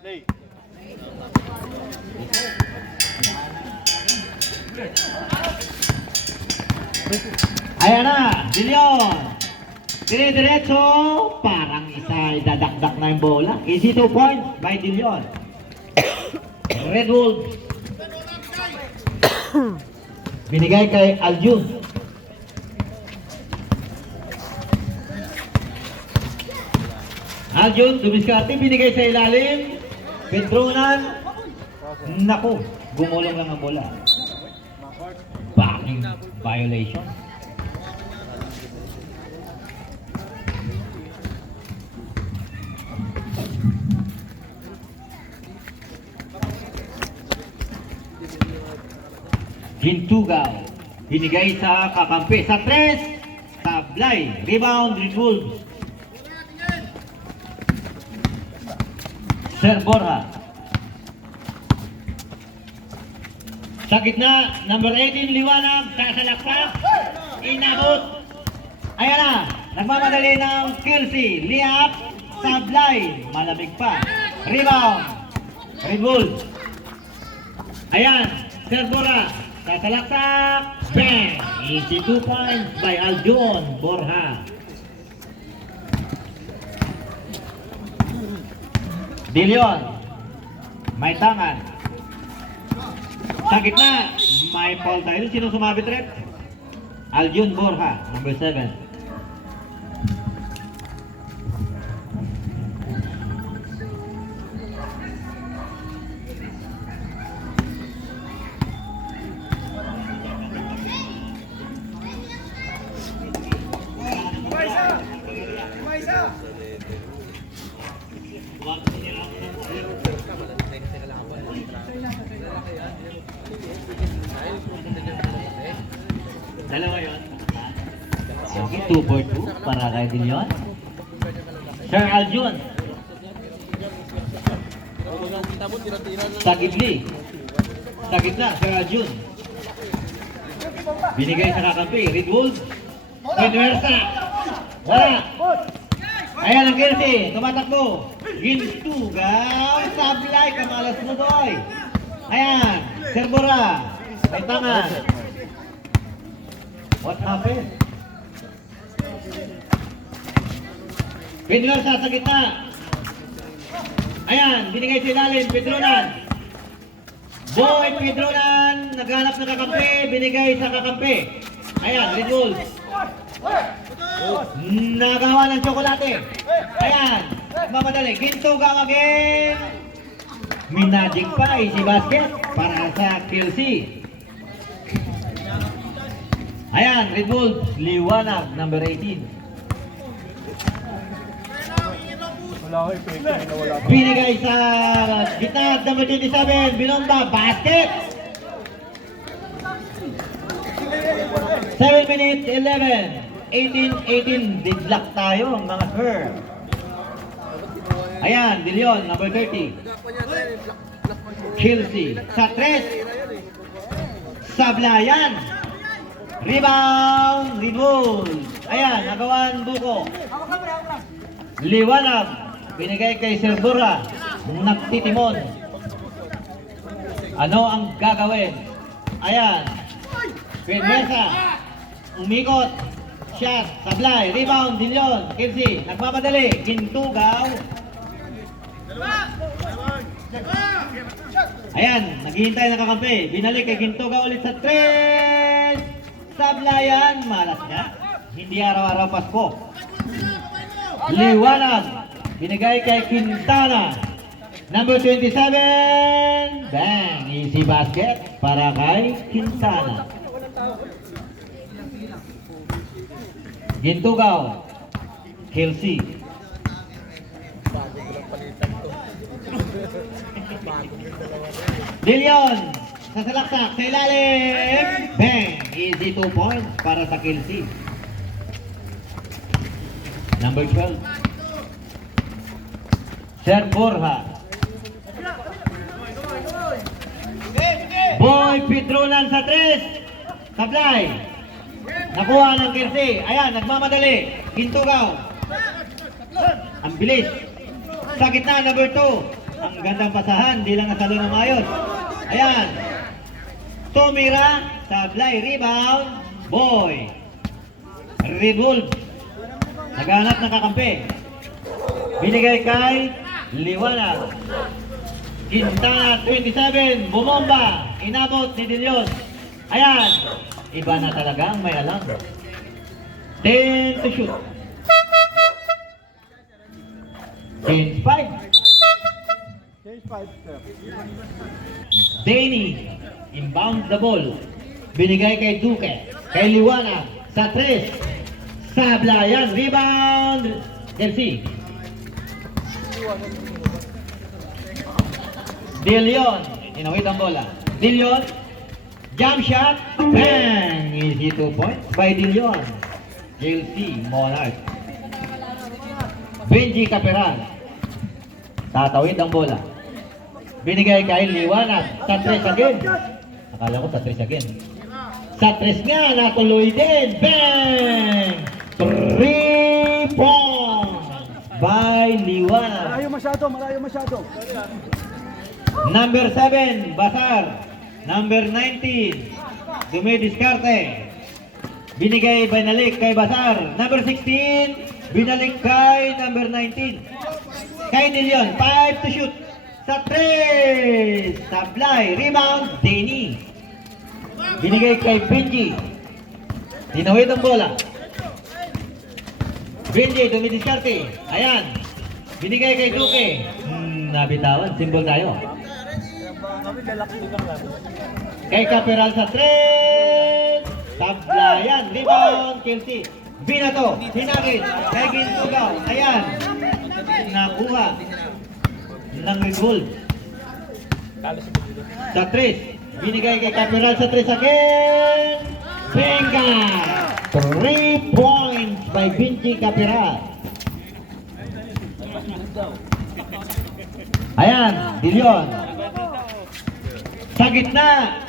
Ayan na, Dillion. Dire-diretso, parang isa idadakdak na yung bola. Easy 2 points by Dillion. Red Wolves. Binigay kay Aljun. Aljun, dumiskarte, binigay sa ilalim. Pedronan. Naku, gumulong lang ang bola. Backing violation. Gintugaw, binigay sa kakampi. Sa 3, Sablay. Rebound, Red Wolves. Sir Borja. Sa gitna, number 18, Liwanag. Kasalakpak. Inabot. Ayan na, nagmamadali ng Kelsey. Liap. Sablay. Malamig pa. Rebound, Red Wolves. Ayan, Sir Borja. Kasalakpak. Bang! Easy 2 points by Aljun Borja. Dillion. May tangan. Sa gitna, may foul tayo. Sino sumabit rin? Aljun Borja, number 7. Dalawa yun. Okay, 2 for 2 para kay Dillion. Sir Aljun. Sa gitli. Sa gitna, Sir Aljun. Binigay sa kakampi. Red Wolves. Penwersa. Wala. Ayan ang Kelsey. Tumatakbo. Gintugaw. Sablay. Kamalas mo doy. Ayan. Sir Borja. May tangan. What happened? Penwersa sa gitna. Ayan. Binigay sa ilalim. Pedronan. Boy Pedronan. Naghanap ng kakampi. Binigay sa kakampi. Ayan. Red Wolves. Nagawa ng tsokolate. Ayan. Mamadali. Gintugaw again. Minagic pa. Easy basket. Para sa Kelsey. Ayan. Red Wolves. Liwanag. Number 18. Binigay sa gitna. Number 27. Binomba. Basket. 7 minutes 11. 18-18, didlock tayo ang mga her. Ayan, Dillion, number 30. Kelsey, sa 3. Sablayan. Rebound, Red Wolves. Ayan, nagawan buko. Liwanag, binigay kay Sir Borja. Nagtitimon. Ano ang gagawin? Ayan. Penwersa. Umikot. Shot, Sablay, rebound, Dillion, Kelsey, nagmamadali, Gintugaw. Ayan, naghihintay na kakampi, binalik kay Gintugaw ulit sa 3. Sablayan, malas niya, hindi araw-araw Pasko. Liwanag, binigay kay Quintana, number 27. Bang, easy basket para kay Quintana. Gintugaw, Kelsey. Dillion, sa salaksak, sa ilalim. Bang! Easy 2 points para sa Kelsey. Number 12. Sir Borja. Boy Pedronan sa 3. Sablay. Nakuha ng Kelsey. Ayan, nagmamadali. Gintugaw. Ang bilis. Sa gitna, number 2. Ang gandang pasahan, di lang nasalo ng ayos. Ayan. Tumira, sablay, rebound, boy. Revolve. Naghanap ng kakampi. Binigay kay Liwanag. Quintana 27, bumomba. Inabot ni Dilion. Ayan. Iba na talaga ang may alam. 10 to shoot. 10-5. Change 5, sir. Danny, inbound the ball. Binigay kay Duque. Kay Liwanag. Sa 3. Sablayan. Rebound. Delcy. Dilion. Inawit ang bola. Dilion. Jump shot. Bang! Easy 2 points by Dilion. Delcy Monarch. Benji Caperal. Tatawid ang bola. Binigay kay Liwanag. Sa 3 again. Akala ko sa 3 again. Sa 3 nga, natuloy din. Bang! 3 points by Liwanag. Malayo masyado, malayo masyado. Number 7, Basar. Number 19, Dumidiskarte. Binigay binalik kay Basar. Number 16, binalik kay number 19. Kay Dilion, 5 to shoot. Sa 3, sablay, rebound, Danny. Binigay kay Benji. Tinawid ang bola. Benji, Dumidiskarte. Ayan. Binigay kay Duque. Nabitawan, simbol tayo. Kami lalaki lang lang. Kay Caperal sa 3. Sablayan, rebound, Kelsey. Binato, sinagit, kay Gintugaw. Ayan. Nakuha ng revolve. Sa 3. Binigay kay Caperal sa 3 again. Benga! 3 points by Benji Caperal. Ayan, Dilion. Sa gitna,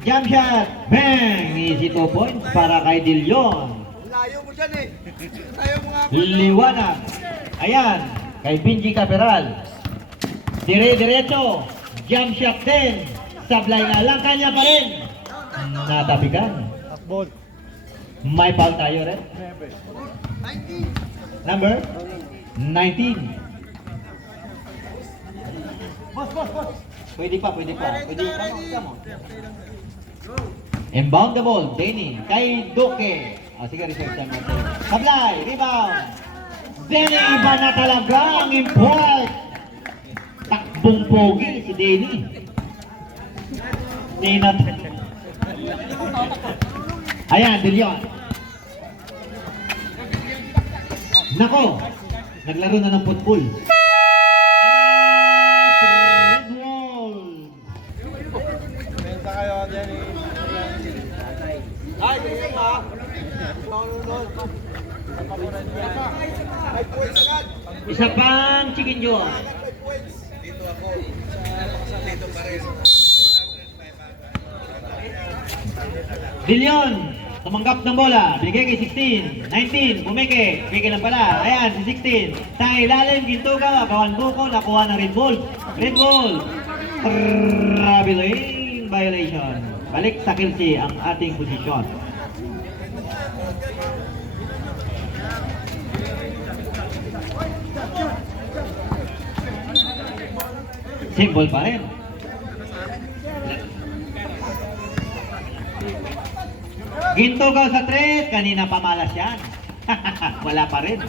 jump shot, bang! Easy 2 points para kay Dilion. Layo mo dyan eh. Layo mo nga. Liwanag. Ayan, kay Benji Caperal. Dire-diretso, jump shot din. Sablay na lang, kanya pa rin. Natapikan. Ball. May foul tayo rin. Never. Number 19. Boss, boss, boss. Pwede pa. Pwede mo. Inbound the ball, Danny, kay Duque. Sige, reserve time natin. Sablay, rebound. Danny, iba na talaga ang import. Takbong pogi si Danny. Tinat. Ayan, Dilion. Nako, naglaro na ng football. Benta kayo, Jenny. Ay, ganyan ba? Nunod. Ay, points agad. Isa pang chicken joy. Dito ako. Sa dito pa rin. Dilion, tumanggap ng bola. Binigay kay 16. 19, bumeke. Bumeke lang pala. Ayan, si 16. Sa ilalim, Gintugaw. Kawan buko, nakuha ng red ball. Red ball. Traveling violation. Balik sa Kelsey ang ating posisyon. Symbol pa rin. Gintugaw sa 3, kanina pamalas yan. Wala pa rin.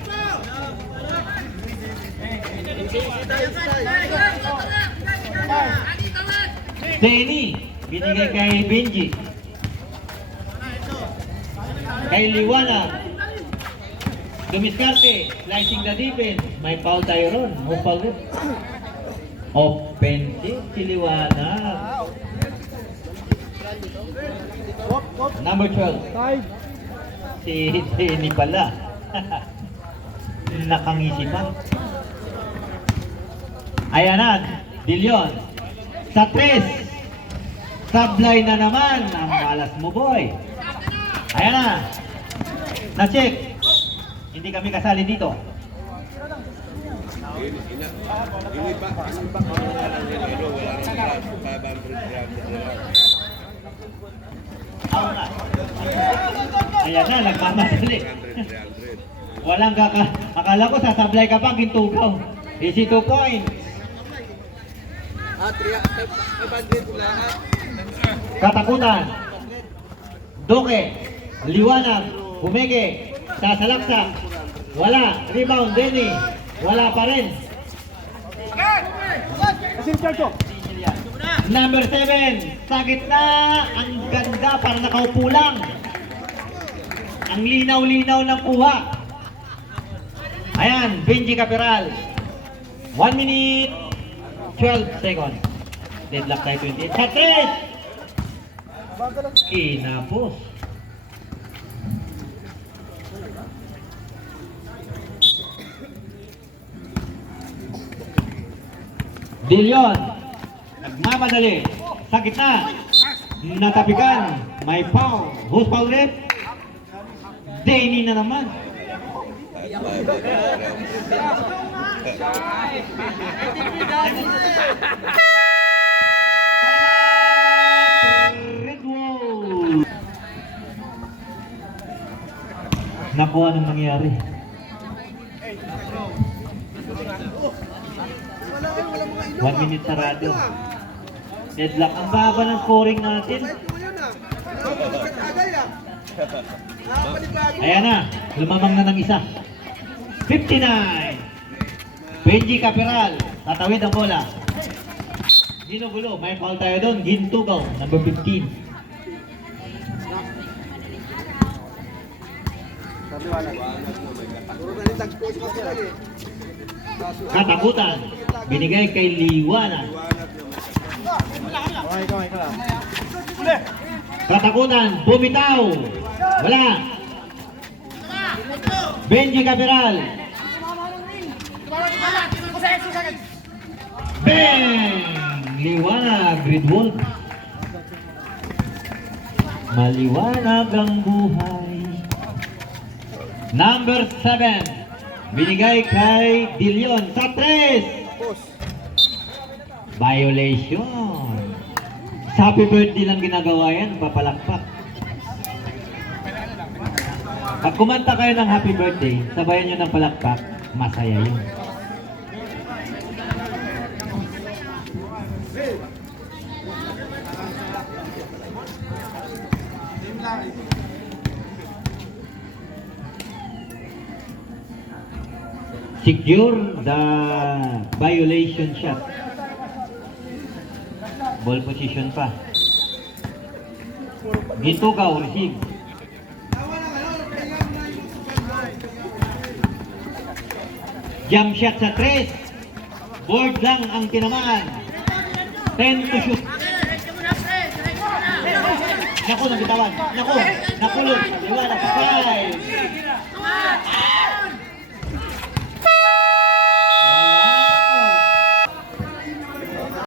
Danny, binigay kay Benji. Kay Liwanag. Dumiskarte, slicing the defense. May foul tayo ron. No foul rin. Offensive si Liwanag. Number 12. Five. Si Danny pala. Nakangisi pa. Ayan na, Dilion. Sa 3. Sablay na naman. Ang malas mo, boy. Ayan na. Na-check. Hindi kami kasali dito. Yung iba, wala nang nilolo, wala nang 500 grams na lang. Ako na. Ayan na, nagmamadali. 300, 300. Walang akala ko sasablay ka pa, gintugaw. Easy 2 points. 500 lahat. Katakutan. Doke. Liwanag. Humege. Sasalaksak. Wala. Rebound. Denny. Wala pa rin. Number 7. Sa gitna. Ang ganda. Parang nakaupo lang. Ang linaw-linaw ng kuha. Ayan. Benji Capiral. 1 minute 12 seconds. Deadlock tayo 28. Sa 3! Kinapos. Dilion. Nagmamadali. Sa gitna. Natapikan. May foul. Who's foul rep? Danny na naman. Red wall. Naku, anong nangyari? Wala 1 minute sarado. Deadlock. Ang baba ng scoring natin. Ayan na. Lumamang na ng isa. 59. Benji Capiral. Tatawid ang bola. Ginugulo. May foul tayo doon. Gintugaw. Number 15. Katakutan. Binigay kay Liwanag. Katakutan. Bumitaw. Wala. Benji Capiral. Bang! Liwanag. Red Wolf. Maliwanag ang buhay. Number 7. Binigay kay Dilion sa 3. Violation. Sa happy birthday lang ginagawa yan, papalakpak. Pag kumanta kayo ng happy birthday, sabayan nyo ng palakpak, masaya yun. Secure the violation shot. Ball position pa. Gintugaw, receive. Jump shot sa 3. Board lang ang tinamaan. 10 to shoot. Naku, nabitawan. Naku, nakulot. Liwanag sa 5.